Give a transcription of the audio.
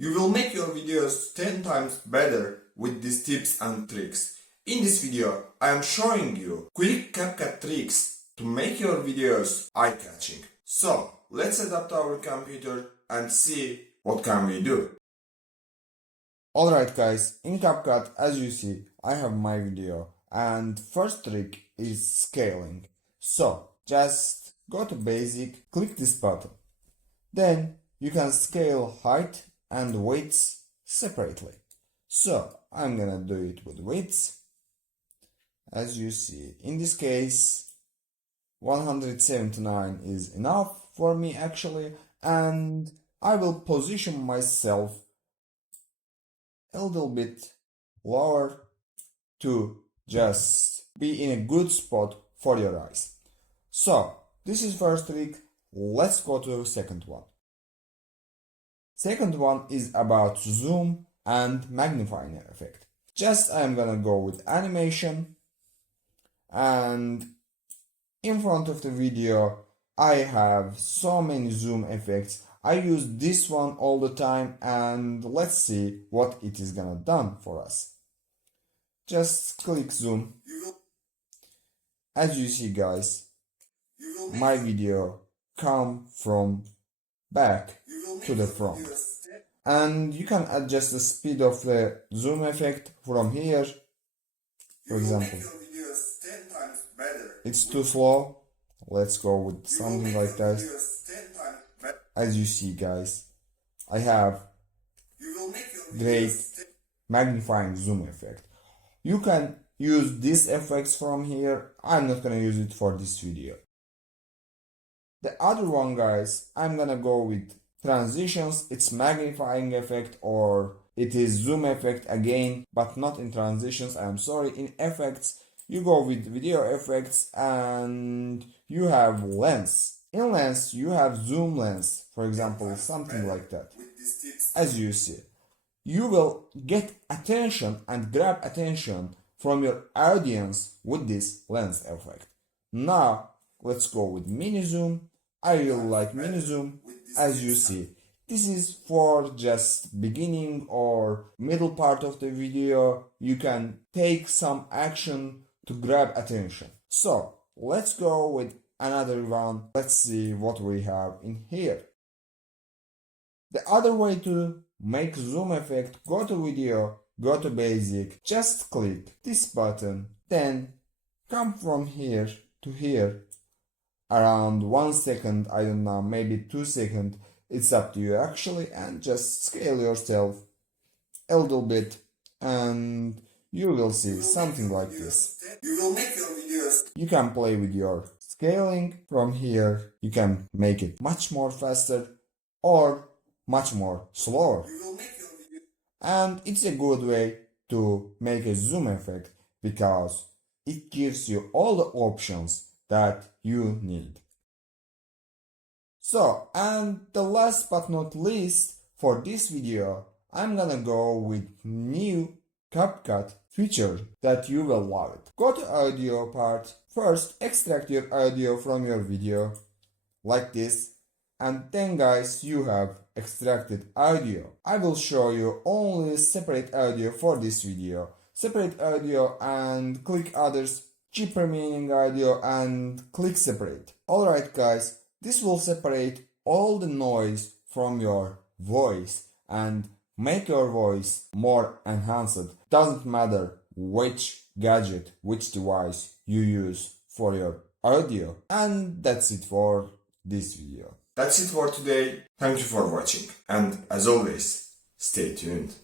You will make your videos 10 times better with these tips and tricks. In this video, I am showing you quick CapCut tricks to make your videos eye-catching. So, let's adapt our computer and see what can we do. Alright guys, in CapCut, as you see, I have my video and first trick is scaling. So, just go to basic, click this button. Then you can scale height and widths separately. So I'm gonna do it with widths. As you see, in this case 179 is enough for me actually, and I will position myself a little bit lower to just be in a good spot for your eyes. So this is first trick. Let's go to the second one. Second one is about zoom and magnifying effect. Just I'm gonna go with animation, and in front of the video I have so many zoom effects. I use this one all the time, and let's see what it is gonna done for us. Just click zoom. As you see guys, my video come from back to the front, and you can adjust the speed of the zoom effect from here. For example, it's too slow, let's go with something like that. As you see guys, I have great magnifying zoom effect. You can use these effects from here. I'm not gonna use it for this video. The other one guys, I'm gonna go with transitions. It's magnifying effect, or it is zoom effect again, but not in transitions, I'm sorry. In effects, you go with video effects and you have lens. In lens, you have zoom lens, for example, something like that. As you see, you will get attention and grab attention from your audience with this lens effect. Now, let's go with mini zoom. I really like mini zoom. As you see, this is for just beginning or middle part of the video. You can take some action to grab attention. So let's go with another one. Let's see what we have in here. The other way to make zoom effect, go to video, go to basic, just click this button, then come from here to here around 1 second, I don't know, maybe 2 seconds, it's up to you actually, and just scale yourself a little bit and you will see something like this. You can play with your scaling from here. You can make it much more faster or much more slower. And it's a good way to make a zoom effect because it gives you all the options that you need. So, and the last but not least for this video, I'm gonna go with new CapCut feature that you will love it. Go to audio part. First, extract your audio from your video like this, and then guys, you have extracted audio. I will show you only separate audio for this video. Separate audio and click others, cheaper meaning audio, and click separate. Alright guys, this will separate all the noise from your voice and make your voice more enhanced. Doesn't matter which gadget, which device you use for your audio. And that's it for this video. That's it for today. Thank you for watching, and as always, stay tuned.